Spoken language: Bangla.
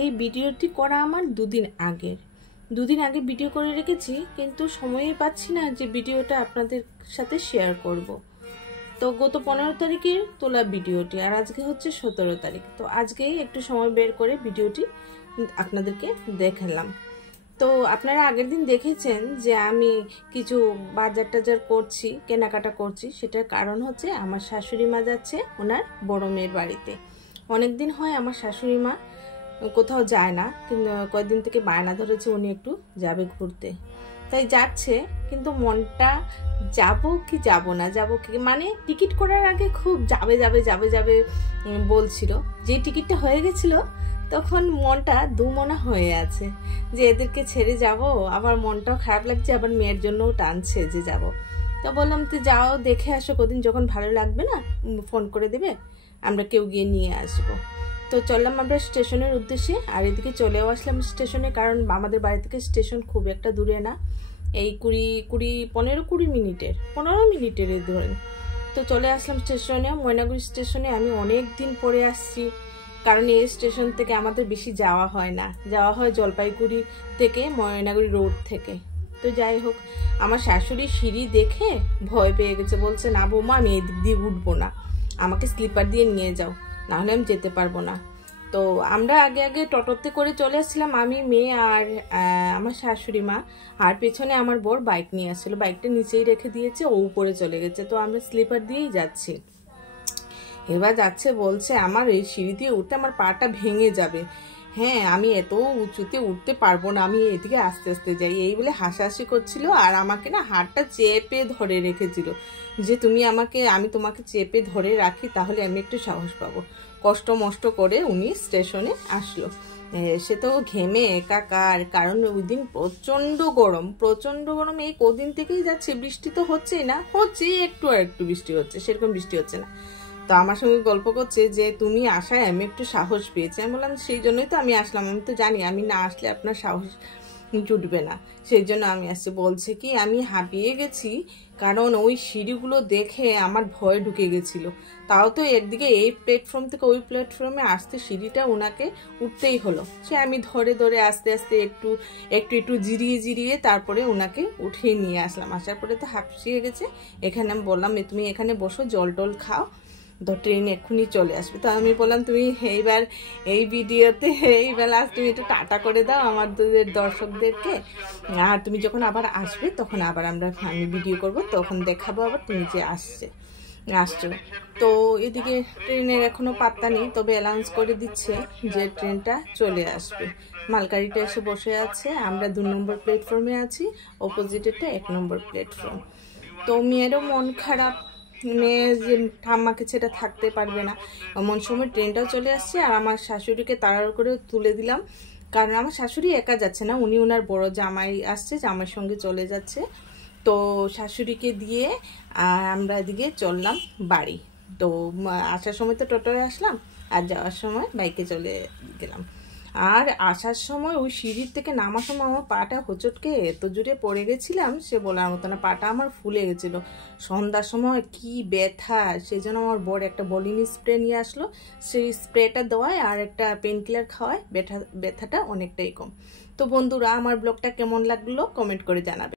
এই ভিডিওটি করা আমার দুদিন আগে ভিডিও করে রেখেছি, কিন্তু সময়ই পাচ্ছি না যে ভিডিওটা আপনাদের সাথে শেয়ার করব। তো গত 15 তারিখের তোলা ভিডিওটি, আর আজকে হচ্ছে 17 তারিখ। তো আজকেই একটু সময় বের করে ভিডিওটি আপনাদেরকে দেখালাম। তো আপনারা আগের দিন দেখেছেন যে আমি কিছু বাজার টাজার করছি, কেনাকাটা করছি। সেটার কারণ হচ্ছে আমার শাশুড়ি মা যাচ্ছে ওনার বড় মেয়ের বাড়িতে। অনেক দিন হয় আমার শাশুড়ি মা কোথাও যায় না, কিন্তু কয়েকদিন থেকে বায়না ধরেছে উনি একটু যাবে ঘুরতে, তাই যাচ্ছে। কিন্তু মনটা যাব কি যাব না, যাব কি, মানে টিকিট করার আগে খুব যাবে যাবে যাবে যাবে বলছিল। যে টিকিটটা হয়ে গেছিল তখন মনটা দুমনা হয়ে আছে যে এদেরকে ছেড়ে যাব, আবার মনটাও খারাপ লাগছে, আবার মেয়ের জন্যও টানছে যে যাব। তো বললাম তো যাও, দেখে আসো কদিন, যখন ভালো লাগবে না ফোন করে দেবে, আমরা কেউ গিয়ে নিয়ে আসবো। তো চললাম আমরা স্টেশনের উদ্দেশ্যে, আর এদিকে চলেও আসলাম স্টেশনে, কারণ আমাদের বাড়ি থেকে স্টেশন খুব একটা দূরে না, এই 15 মিনিটের ধরেন। তো চলে আসলাম স্টেশনে, ময়নাগুড়ি স্টেশনে। আমি অনেক দিন পরে আসছি, কারণ এই স্টেশন থেকে আমাদের বেশি যাওয়া হয় না, যাওয়া হয় জলপাইগুড়ি থেকে, ময়নাগুড়ি রোড থেকে। তো যাই হোক, আমার শাশুড়ি সিঁড়ি দেখে ভয় পেয়ে গেছে, বলছে না বৌমা আমি এদিক দিয়ে উঠবো না, আমাকে স্লিপার দিয়ে নিয়ে যাও, নাহলে আমি যেতে পারবো না। তো আমরা আগে টোটোতে করে চলে আসছিলাম, আমি, মেয়ে আর আমার শাশুড়ি মা, আর পেছনে আমার বর বাইক নিয়ে আসছিল, বাইকটা নিচেই রেখে দিয়েছে, ও উপরে চলে গেছে। তো আমরা স্লিপার দিয়েই যাচ্ছি। এবার যাচ্ছে, বলছে আমার এই সিঁড়ি দিয়ে উঠতে আমার পাটা ভেঙে যাবে, হ্যাঁ আমি এত উঁচুতে উঠতে পারবো না, আমি এদিকে আস্তে আস্তে যাই, এই বলে হাসাহাসি করছিল। আর আমাকে না হাতটা চেপে ধরে রেখেছিল, যে আমি তোমাকে চেপে ধরে রাখি, তাহলে আমি একটু সাহস পাবো। কষ্ট মষ্ট করে উনি স্টেশনে আসলো। সে তো ঘেমে একাকার, কারণ ওই দিন প্রচন্ড গরম। এই কদিন থেকেই যাচ্ছে, বৃষ্টি তো হচ্ছেই না, হচ্ছে একটু আর একটু বৃষ্টি হচ্ছে, সেরকম বৃষ্টি হচ্ছে না। তো আমার সঙ্গে গল্প করছে যে তুমি আসায় আমি একটু সাহস পেয়েছি। আমি বললাম সেই জন্যই তো আমি আসলাম, আমি তো জানি আমি না আসলে আপনার সাহস জুটবে না, সেই জন্য আমি আসছি। বলছে কি আমি হাঁপিয়ে গেছি, কারণ ওই সিঁড়িগুলো দেখে আমার ভয় ঢুকে গেছিল। তাও তো একদিকে এই প্ল্যাটফর্ম থেকে ওই প্ল্যাটফর্মে আসতে সিঁড়িটা ওনাকে উঠতেই হলো, সে আমি ধরে ধরে আস্তে আস্তে একটু জিরিয়ে তারপরে ওনাকে উঠিয়ে নিয়ে আসলাম। আসার পরে তো হাঁপিয়ে গেছে। এখানে আমি বললাম তুমি এখানে বসো, জল টল খাও, তো ট্রেন এক্ষুনি চলে আসবে। তো আমি বললাম তুমি এইবার এই ভিডিওতে এইবার আজ তুমি একটু টাটা করে দাও আমাদের দর্শকদেরকে, আর তুমি যখন আবার আসবে তখন আবার আমি ভিডিও করব, তখন দেখাবো আবার তুমি যে আসছো। তো এদিকে ট্রেনের এখনো পাত্তা নেই, তবে অ্যানাউন্স করে দিচ্ছে যে ট্রেনটা চলে আসবে। মালগাড়িটা এসে বসে আছে, আমরা 2 নম্বর প্ল্যাটফর্মে আছি, অপোজিটেরটা 1 নম্বর প্ল্যাটফর্ম। তো মেয়েরও মন খারাপ, মেয়ে যে ঠাম্মাকে ছেড়ে থাকতে পারবে না। এমন সময় ট্রেনটাও চলে আসছে, আর আমার শাশুড়িকে তাড়াহুড়ো করে তুলে দিলাম, কারণ আমার শাশুড়ি একা যাচ্ছে না, উনি ওনার বড় জামাই আসছে, জামাইয়ের সঙ্গে চলে যাচ্ছে। তো শাশুড়িকে দিয়ে আমরা এদিকে চললাম বাড়ি। তো আসার সময় তো টোটোয় আসলাম, আর যাওয়ার সময় বাইকে চলে গেলাম। আর আসার সময় ওই সিঁড়ির থেকে নামার সময় আমার পাটা হোঁচটকে এত জোরে পড়ে গেছিলাম, সে বলার মতো না, পাটা আমার ফুলে গেছিল। সন্ধ্যার সময় কি ব্যথা, সেই জন্য আমার বড় একটা বলিনি স্প্রে নিয়ে আসলো, সেই স্প্রেটা দেওয়ায় আর একটা পেন কিলার খাওয়ায় ব্যথাটা অনেকটাই কম। তো বন্ধুরা, আমার ব্লগটা কেমন লাগলো কমেন্ট করে জানাবে।